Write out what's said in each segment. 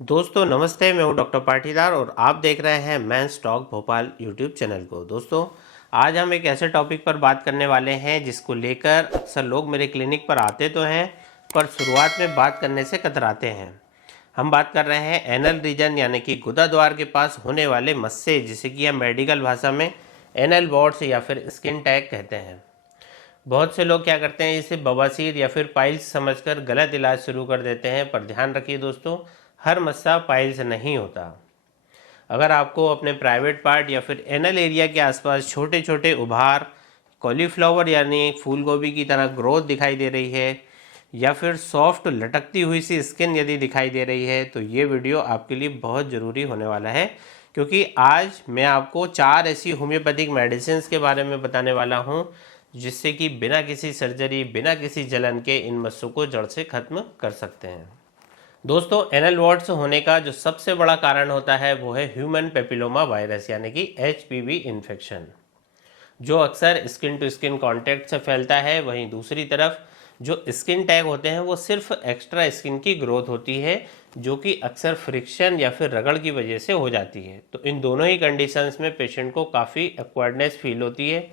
दोस्तों नमस्ते, मैं हूं डॉक्टर पाटीदार और आप देख रहे हैं men's talk Bhopal YouTube channel को। दोस्तों आज हम एक ऐसे टॉपिक पर बात करने वाले हैं जिसको लेकर अक्सर लोग मेरे क्लिनिक पर आते तो हैं पर शुरुआत में बात करने से कतराते हैं। हम बात कर रहे हैं एनल रीजन यानी कि गुदा द्वार के पास होने वाले मस्से, जिसे कि हम मेडिकल भाषा में एनल वॉर्ड्स या फिर स्किन टैग कहते हैं। बहुत से लोग क्या करते हैं, इसे बवासीर या फिर पाइल्स समझकर गलत इलाज शुरू कर देते हैं। पर ध्यान रखिए दोस्तों, हर मस्सा पाइल्स नहीं होता। अगर आपको अपने प्राइवेट पार्ट या फिर एनल एरिया के आसपास छोटे छोटे उभार, कॉलीफ्लावर यानी फूल गोभी की तरह ग्रोथ दिखाई दे रही है या फिर सॉफ्ट लटकती हुई सी स्किन यदि दिखाई दे रही है तो ये वीडियो आपके लिए बहुत ज़रूरी होने वाला है, क्योंकि आज मैं आपको 4 ऐसी होम्योपैथिक मेडिसिन के बारे में बताने वाला हूँ जिससे कि बिना किसी सर्जरी, बिना किसी जलन के इन मस्सों को जड़ से ख़त्म कर सकते हैं। दोस्तों एनल वॉर्ड्स होने का जो सबसे बड़ा कारण होता है वो है ह्यूमन पेपिलोमा वायरस यानी कि HPV इन्फेक्शन, जो अक्सर स्किन टू स्किन कांटेक्ट से फैलता है। वहीं दूसरी तरफ जो स्किन टैग होते हैं वो सिर्फ एक्स्ट्रा स्किन की ग्रोथ होती है, जो कि अक्सर फ्रिक्शन या फिर रगड़ की वजह से हो जाती है। तो इन दोनों ही कंडीशंस में पेशेंट को काफ़ी एक्वर्डनेस फील होती है।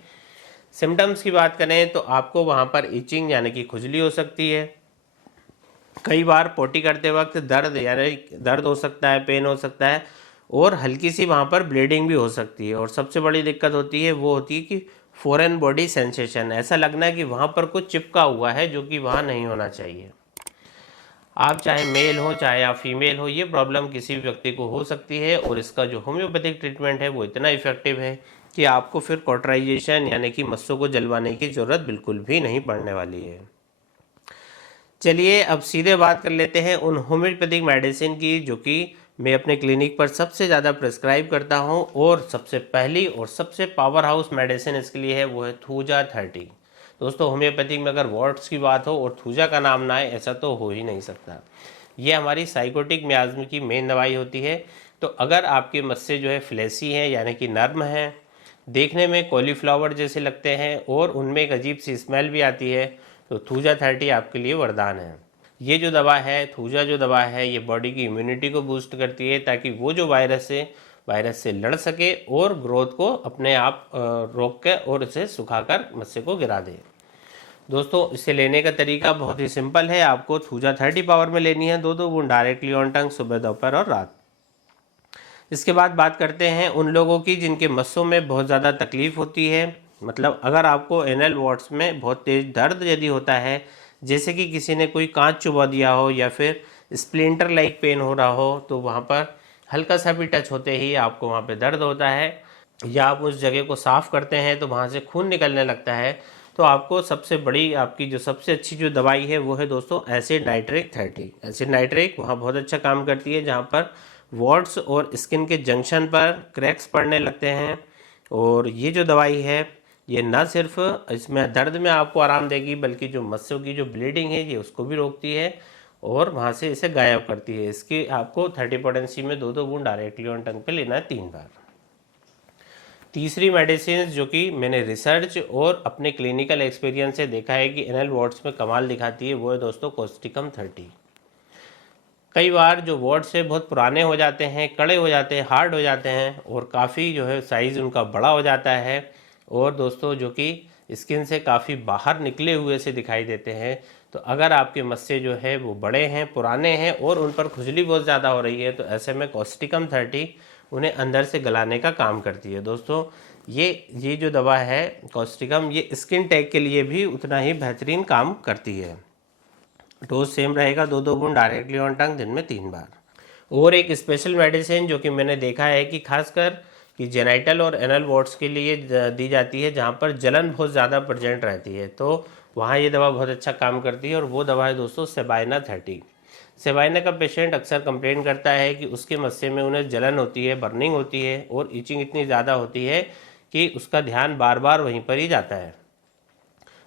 सिम्टम्स की बात करें तो आपको वहाँ पर इचिंग यानी कि खुजली हो सकती है। कई बार पोटी करते वक्त दर्द यानी दर्द हो सकता है, पेन हो सकता है और हल्की सी वहाँ पर ब्लीडिंग भी हो सकती है। और सबसे बड़ी दिक्कत होती है वो होती है कि फॉरेन बॉडी सेंसेशन, ऐसा लगना है कि वहाँ पर कुछ चिपका हुआ है जो कि वहाँ नहीं होना चाहिए। आप चाहे मेल हो चाहे आप फीमेल हो, ये प्रॉब्लम किसी भी व्यक्ति को हो सकती है और इसका जो होम्योपैथिक ट्रीटमेंट है वो इतना इफेक्टिव है कि आपको फिर कॉटराइजेशन यानी कि मस्सों को जलवाने की ज़रूरत बिल्कुल भी नहीं पड़ने वाली है। चलिए अब सीधे बात कर लेते हैं उन होम्योपैथिक मेडिसिन की जो कि मैं अपने क्लिनिक पर सबसे ज़्यादा प्रिस्क्राइब करता हूं। और सबसे पहली और सबसे पावर हाउस मेडिसिन इसके लिए है वो है थूजा 30। दोस्तों होम्योपैथिक में अगर वॉर्ड्स की बात हो और थूजा का नाम ना आए ऐसा तो हो ही नहीं सकता। ये हमारी साइकोटिक मियाज्म की मेन दवाई होती है। तो अगर आपके मस्से जो है फ्लैसी हैं यानी कि नर्म हैं, देखने में कॉलीफ्लावर जैसे लगते हैं और उनमें एक अजीब सी स्मेल भी आती है, तो थूजा 30 आपके लिए वरदान है। ये जो दवा है, थूजा जो दवा है, ये बॉडी की इम्यूनिटी को बूस्ट करती है ताकि वो जो वायरस से लड़ सके और ग्रोथ को अपने आप रोक के और इसे सुखाकर मस्से को गिरा दे। दोस्तों इसे लेने का तरीका बहुत ही सिंपल है। आपको थूजा 30 पावर में लेनी है, 2 बूंद डायरेक्टली ऑन टंग, सुबह, दोपहर और रात। इसके बाद बात करते हैं उन लोगों की जिनके मस्सों में बहुत ज़्यादा तकलीफ़ होती है। मतलब अगर आपको एनल वॉर्ड्स में बहुत तेज़ दर्द यदि होता है, जैसे कि किसी ने कोई कांच चुभा दिया हो या फिर स्प्लिंटर लाइक पेन हो रहा हो, तो वहाँ पर हल्का सा भी टच होते ही आपको वहाँ पे दर्द होता है, या आप उस जगह को साफ़ करते हैं तो वहाँ से खून निकलने लगता है, तो आपको सबसे बड़ी आपकी जो सबसे अच्छी जो दवाई है वो है दोस्तों एसिड नाइट्रिक 30। एसिड नाइट्रिक वहाँ बहुत अच्छा काम करती है जहाँ पर वॉर्ड्स और स्किन के जंक्शन पर क्रैक्स पड़ने लगते हैं। और ये जो दवाई है ये ना सिर्फ इसमें दर्द में आपको आराम देगी बल्कि जो मस्सों की जो ब्लीडिंग है ये उसको भी रोकती है और वहाँ से इसे गायब करती है। इसकी आपको 30 पोटेंसी में 2 बूंद डायरेक्टली ऑन टंग पे लेना है 3 बार। तीसरी मेडिसिन जो कि मैंने रिसर्च और अपने क्लिनिकल एक्सपीरियंस से देखा है कि एनल वॉर्ड्स में कमाल दिखाती है, वो है दोस्तों कॉस्टिकम 30। कई बार जो वॉर्ड्स से बहुत पुराने हो जाते हैं, कड़े हो जाते हैं, हार्ड हो जाते हैं और काफ़ी जो है साइज़ उनका बड़ा हो जाता है और दोस्तों जो कि स्किन से काफ़ी बाहर निकले हुए से दिखाई देते हैं। तो अगर आपके मस्से जो है वो बड़े हैं, पुराने हैं और उन पर खुजली बहुत ज़्यादा हो रही है, तो ऐसे में कॉस्टिकम 30 उन्हें अंदर से गलाने का काम करती है। दोस्तों ये जो दवा है कॉस्टिकम, ये स्किन टैग के लिए भी उतना ही बेहतरीन काम करती है। डोज सेम रहेगा, 2 बूंद डायरेक्टली ऑन टंग, दिन में 3 बार। और एक स्पेशल मेडिसिन जो कि मैंने देखा है कि खासकर कि जेनाइटल और एनल वॉर्ड्स के लिए दी जाती है जहाँ पर जलन बहुत ज़्यादा प्रेजेंट रहती है, तो वहाँ ये दवा बहुत अच्छा काम करती है और वो दवा है दोस्तों सेबाइना 30। सेबाइना का पेशेंट अक्सर कंप्लेन करता है कि उसके मस्से में उन्हें जलन होती है, बर्निंग होती है और इचिंग इतनी ज़्यादा होती है कि उसका ध्यान बार बार वहीं पर ही जाता है।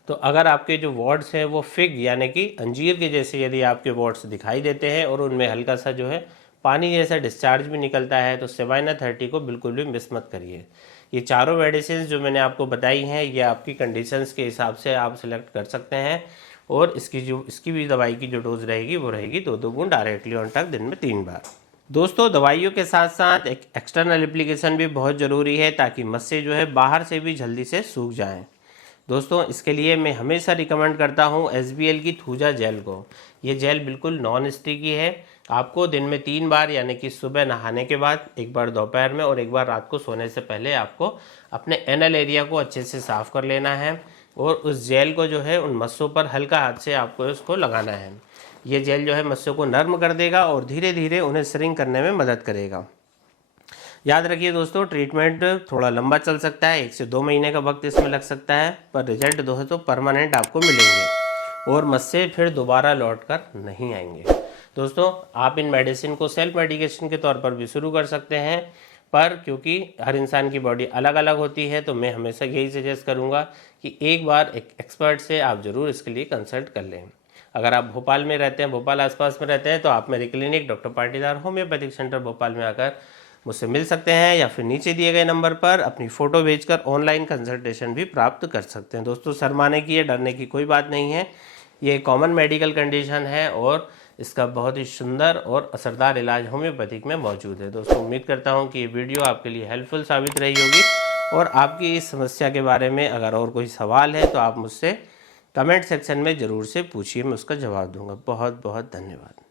तो अगर आपके जो वॉर्ड्स हैं वो फिग यानी कि अंजीर के जैसे यदि आपके वॉर्ड्स दिखाई देते हैं और उनमें हल्का सा जो है पानी जैसा डिस्चार्ज भी निकलता है, तो सेबाइना 30 को बिल्कुल भी मिस मत करिए। ये चारों मेडिसिन जो मैंने आपको बताई हैं ये आपकी कंडीशंस के हिसाब से आप सिलेक्ट कर सकते हैं और इसकी भी दवाई की जो डोज रहेगी वो रहेगी 2 बूंद डायरेक्टली ऑन टंग, दिन में 3 बार। दोस्तों दवाइयों के साथ साथ एक एक्सटर्नल एप्लीकेशन भी बहुत ज़रूरी है ताकि मस्से जो है बाहर से भी जल्दी से सूख जाएं। दोस्तों इसके लिए मैं हमेशा रिकमेंड करता हूँ SBL की थूजा जेल को। ये जेल बिल्कुल नॉन स्टिकी है। आपको दिन में 3 बार यानी कि सुबह नहाने के बाद, एक बार दोपहर में और एक बार रात को सोने से पहले आपको अपने एनल एरिया को अच्छे से साफ़ कर लेना है और उस जेल को जो है उन मस्सों पर हल्का हाथ से आपको उसको लगाना है। ये जेल जो है मस्सों को नर्म कर देगा और धीरे धीरे उन्हें श्रिंक करने में मदद करेगा। याद रखिए दोस्तों, ट्रीटमेंट थोड़ा लंबा चल सकता है, 1 से 2 महीने का वक्त इसमें लग सकता है, पर रिजल्ट दोस्तों परमानेंट आपको मिलेंगे और मस्से फिर दोबारा लौट कर नहीं आएंगे। दोस्तों आप इन मेडिसिन को सेल्फ मेडिकेशन के तौर पर भी शुरू कर सकते हैं, पर क्योंकि हर इंसान की बॉडी अलग अलग होती है तो मैं हमेशा यही सजेस्ट करूँगा कि एक बार एक एक्सपर्ट से आप ज़रूर इसके लिए कंसल्ट कर लें। अगर आप भोपाल में रहते हैं, भोपाल आसपास में रहते हैं, तो आप मेरी clinic doctor Patidar homeopathic centre Bhopal में आकर मुझसे मिल सकते हैं या फिर नीचे दिए गए नंबर पर अपनी फ़ोटो भेजकर ऑनलाइन कंसल्टेशन भी प्राप्त कर सकते हैं। दोस्तों शर्माने की या डरने की कोई बात नहीं है, ये कॉमन मेडिकल कंडीशन है और इसका बहुत ही सुंदर और असरदार इलाज होम्योपैथिक में मौजूद है। दोस्तों उम्मीद करता हूँ कि ये वीडियो आपके लिए हेल्पफुल साबित रही होगी और आपकी इस समस्या के बारे में अगर और कोई सवाल है तो आप मुझसे कमेंट सेक्शन में ज़रूर से पूछिए, मैं उसका जवाब दूंगा। बहुत बहुत धन्यवाद।